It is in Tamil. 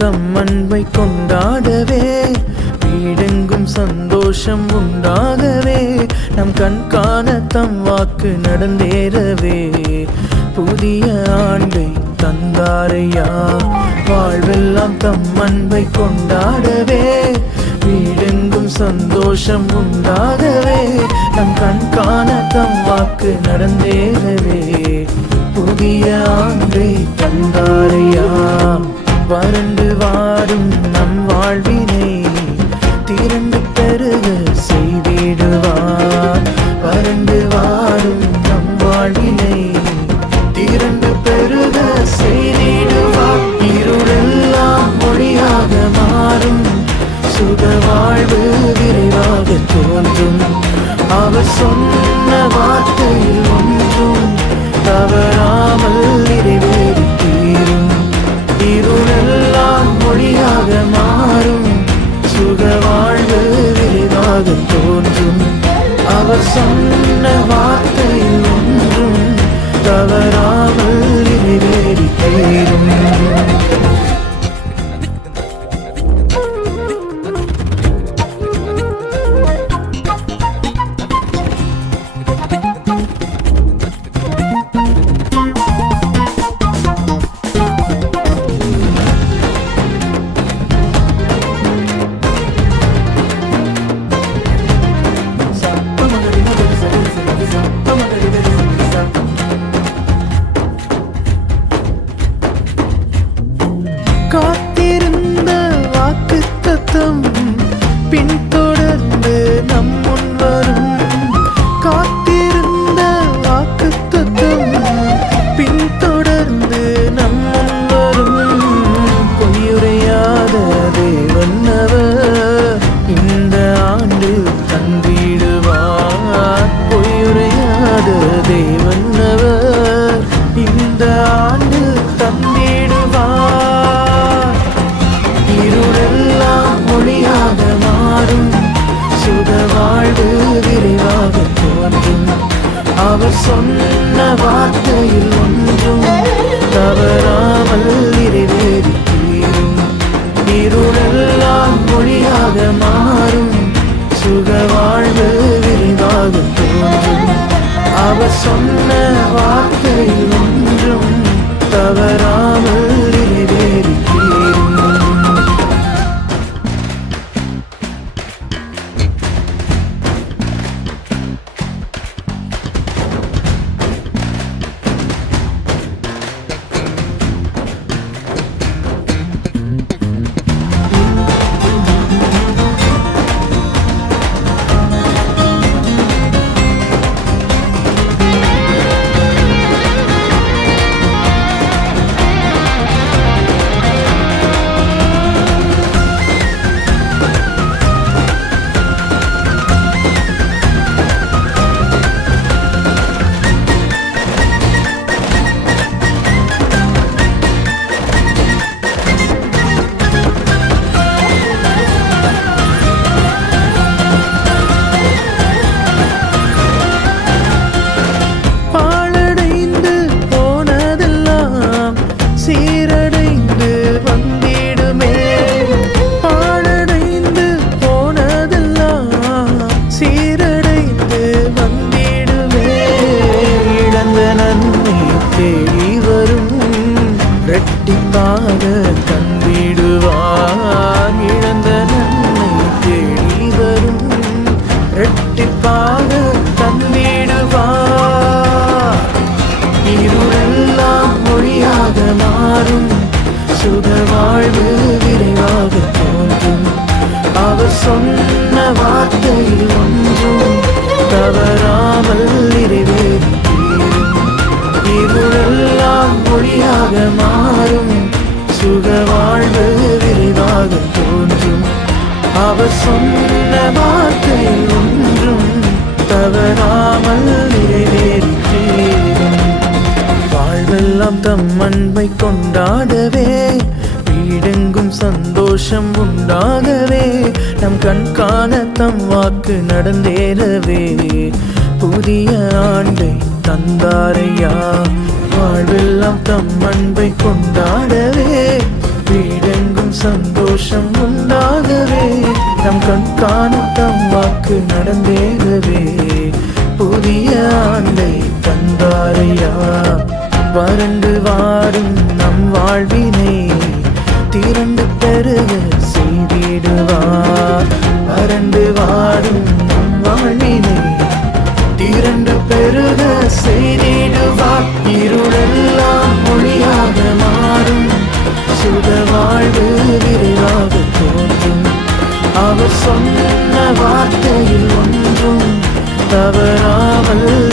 தம் அன்பை கொண்டாடவே, வீடெங்கும் சந்தோஷம் உண்டாகவே, நம் கண் காண தம் வாக்கு நடந்தேறவே, புதிய ஆண்டை தந்தாரையா. வாழ்வெல்லாம் தம் அன்பை கொண்டாடவே, வீடெங்கும் சந்தோஷம் உண்டாகவே, நம் கண் காண தம் வாக்கு நடந்தேறவே, புதிய ஆண்டை தந்தாரையா. வறண்டு வாடும் நம் வாழ்வினை திரண்டு பெருக செய்திடுவார். வறண்டு வாடும் நம் வாழ்வினை திரண்டு பெருக செய்திடுவார். இருளெல்லாம் மொழியாக மாறும், சுக வாழ்வு விரைவாக தோன்றும். அவர் சொன்ன வார்த்தையில் ஒன்றும் தவறாமல் நிறைவேறி தீரும். இருளெல்லாம் மொழியாக மாறும், சுக வாழ்வு விரைவாக தோன்றும். அவர் சொன்ன வார்த்தையில் ஒன்றும் தவறாமல் நிறைவேறி தீரும். காத்திருந்த வாக்குத்தத்தம் பின்தொடர்ந்து நம் முன் வரும். காத்திருந்த வாக்குத்தத்தம் பின்தொடர்ந்து நம் முன் வரும். பொய்யுரையாத தேவன் அவர் இந்த ஆண்டு தந்திடுவார். பொய்யுரையாத தேவன் அவர் இந்த ஆண்டு தந்திடுவார். இருளெல்லாம் மொழியாக மாறும், சுக வாழ்வு விரைவாக தோன்றும். அவர் சொன்ன வார்த்தையில் ஒன்றும் தவறாமல் நிறைவேறி தீரும். இருளெல்லாம் மொழியாக மாறும், சுக வாழ்வு விரைவாக தோன்றும். அவர் சொன்ன வார்த்தையில் ஒன்றும் தவறாமல் நிறைவேறி தீரும். சீரடைந்து வந்திடுமே, பாழடைந்து போனதெல்லாம் சீரடைந்து வந்திடுமே. இழந்த நன்மை தேடி வரும், இரட்டிப்பாக தந்திடுவார். இழந்த நன்மை தேடி வரும், இரட்டிப்பாக தந்திடுவார். இருளெல்லாம் மொழியாக மாறும், சுக வாழ்வு விரைவாக தோன்றும். அவர் சொன்ன வார்த்தையில் ஒன்றும் தவறாமல் நிறைவேறி தீரும். இருளெல்லாம் மொழியாக மாறும், சுக வாழ்வு விரைவாக தோன்றும். அவர் சொன்ன வார்த்தையில் ஒன்றும் தவறாமல் நிறைவேறி தீரும். வாழ்வெல்லாம் தம் அன்பை கொண்டாடவே, வீடெங்கும் சந்தோஷம் உண்டாகவே, நம் கண் காண தம் வாக்கு நடந்தேறவே, புதிய ஆண்டை தந்தாரையா. வாழ்வெல்லாம் தம் அன்பை கொண்டாடவே, வீடெங்கும் சந்தோஷம் உண்டாகவே நம் கண்காணும் தம் வாக்கு நடந்தேறவே புதிய ஆண்டை தந்தாரையா வறண்டு வாடும் நம் வாழ்வினை திரண்டு பெருக செய்திடுவார் வறண்டு வாடும் நம் வாழ்வினை திரண்டு பெருக செய்திடுவார் இருளெல்லாம் மொழியாக மாறும் சுக வாழ்வு விரைவாக தோன்றும் அவர் சொன்ன வார்த்தையில் ஒன்றும் தவறாமல்